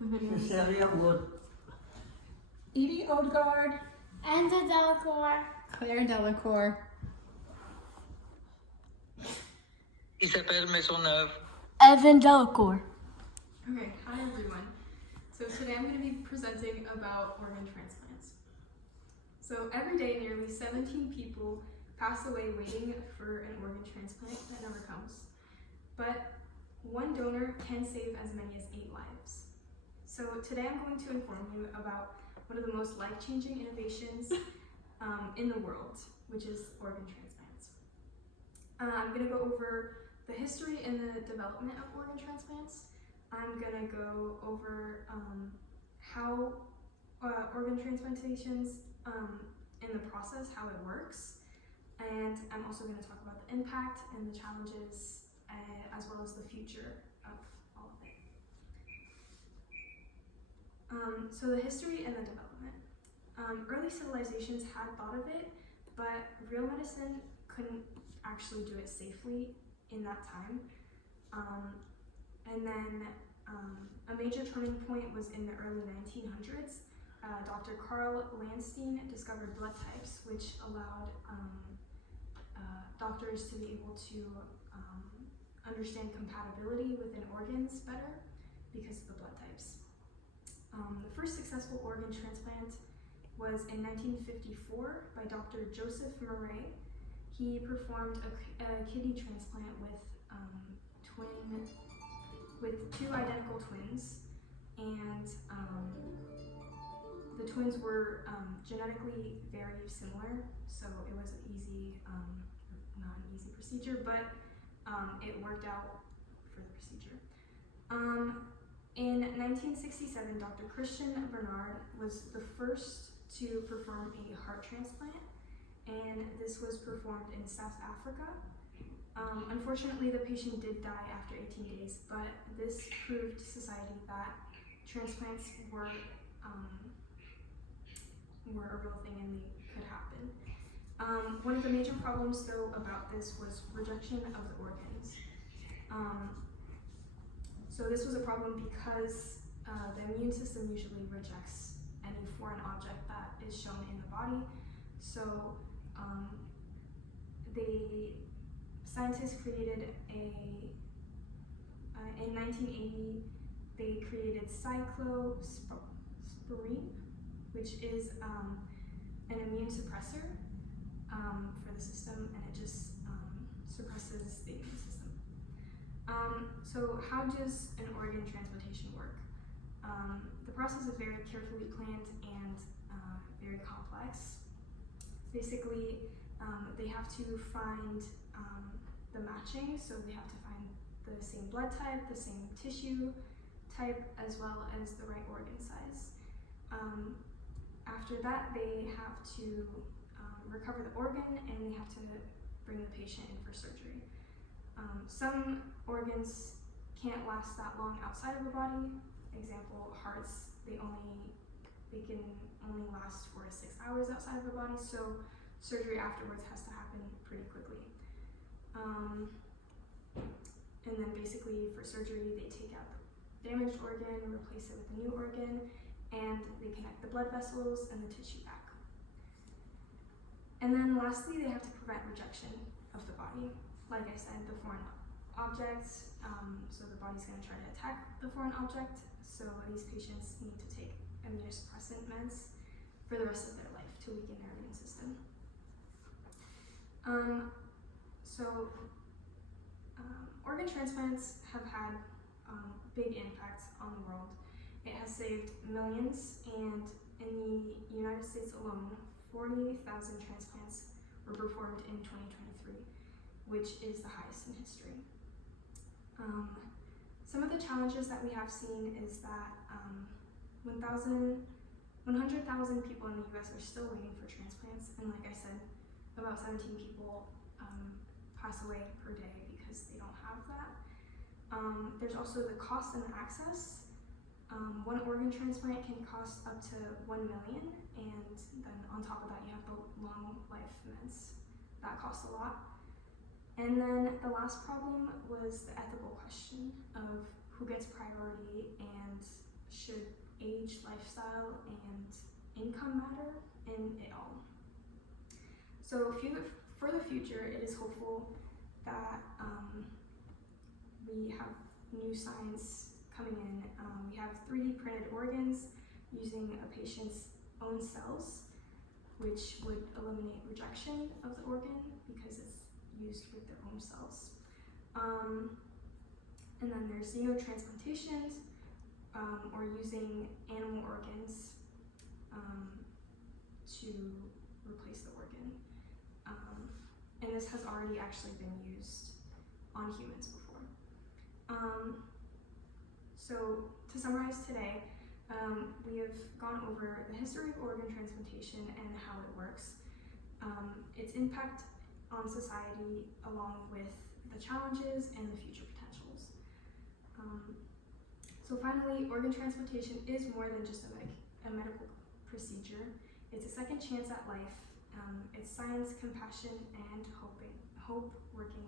The video. Cecilia Wood. Edie Odegaard. Enza Delacour. Claire Delacour. Isabelle Maisonneuve. Evan Delacour. Okay, hi everyone. So today I'm going to be presenting about organ transplants. So every day nearly 17 people pass away waiting for an organ transplant that never comes. But one donor can save as many as 8 lives. So today I'm going to inform you about one of the most life-changing innovations in the world, which is organ transplants. I'm going to go over the history and the development of organ transplants. I'm going to go over how organ transplantations in the process, how it works, and I'm also going to talk about the impact and the challenges as well as the future of all of it. So the history and the development. Early civilizations had thought of it, but real medicine couldn't actually do it safely in that time. And then a major turning point was in the early 1900s. Dr. Carl Landstein discovered blood types, which allowed doctors to be able to understand compatibility within organs better because of the blood types. The first successful organ transplant was in 1954 by Dr. Joseph Murray. He performed a kidney transplant with 2 identical twins, and the twins were genetically very similar, so it was an easy, not an easy procedure, but it worked out for the procedure. In 1967, Dr. Christian Bernard was the first to perform a heart transplant, and this was performed in South Africa. Unfortunately, the patient did die after 18 days, but this proved to society that transplants were a real thing and they could happen. One of the major problems, though, about this was rejection of the organs. So this was a problem because the immune system usually rejects any foreign object that is shown in the body. So scientists created in 1980, they created cyclosporine, which is an immune suppressor for the system, and it just suppresses the immune system. So how does an organ transplantation work? The process is very carefully planned and very complex. Basically, they have to find the matching, so they have to find the same blood type, the same tissue type, as well as the right organ size. After that, they have to recover the organ and they have to bring the patient in for surgery. Some organs can't last that long outside of the body. Example, hearts, they can only last 4 to 6 hours outside of the body, so surgery afterwards has to happen pretty quickly. And then basically for surgery, they take out the damaged organ, replace it with a new organ, and they connect the blood vessels and the tissue back. And then lastly, they have to prevent rejection of the body. Like I said, the foreign objects, so the body's going to try to attack the foreign object, so these patients need to take immunosuppressant meds for the rest of their life to weaken their immune system. Organ transplants have had big impacts on the world. It has saved millions, and in the United States alone, 40,000 transplants were performed in 2023, which is the highest in history. Some of the challenges that we have seen is that 100,000 people in the US are still waiting for transplants, and like I said, about 17 people pass away per day because they don't have that. There's also the cost and the access. One organ transplant can cost up to $1 million, and then on top of that you have the long life meds. That costs a lot. And then the last problem was the ethical question of who gets priority and should age, lifestyle, and income matter in it all. So for the future, it is hopeful that we have new science coming in. We have 3D printed organs using a patient's own cells, which would eliminate rejection of the organ because it's used with their own cells. And then there's xenotransplantations, or using animal organs to replace the organ. And this has already actually been used on humans before. So to summarize today, we have gone over the history of organ transplantation and how it works, its impact on society, along with the challenges and the future potentials. So finally, organ transplantation is more than just a medical procedure. It's a second chance at life. It's science, compassion, and hope working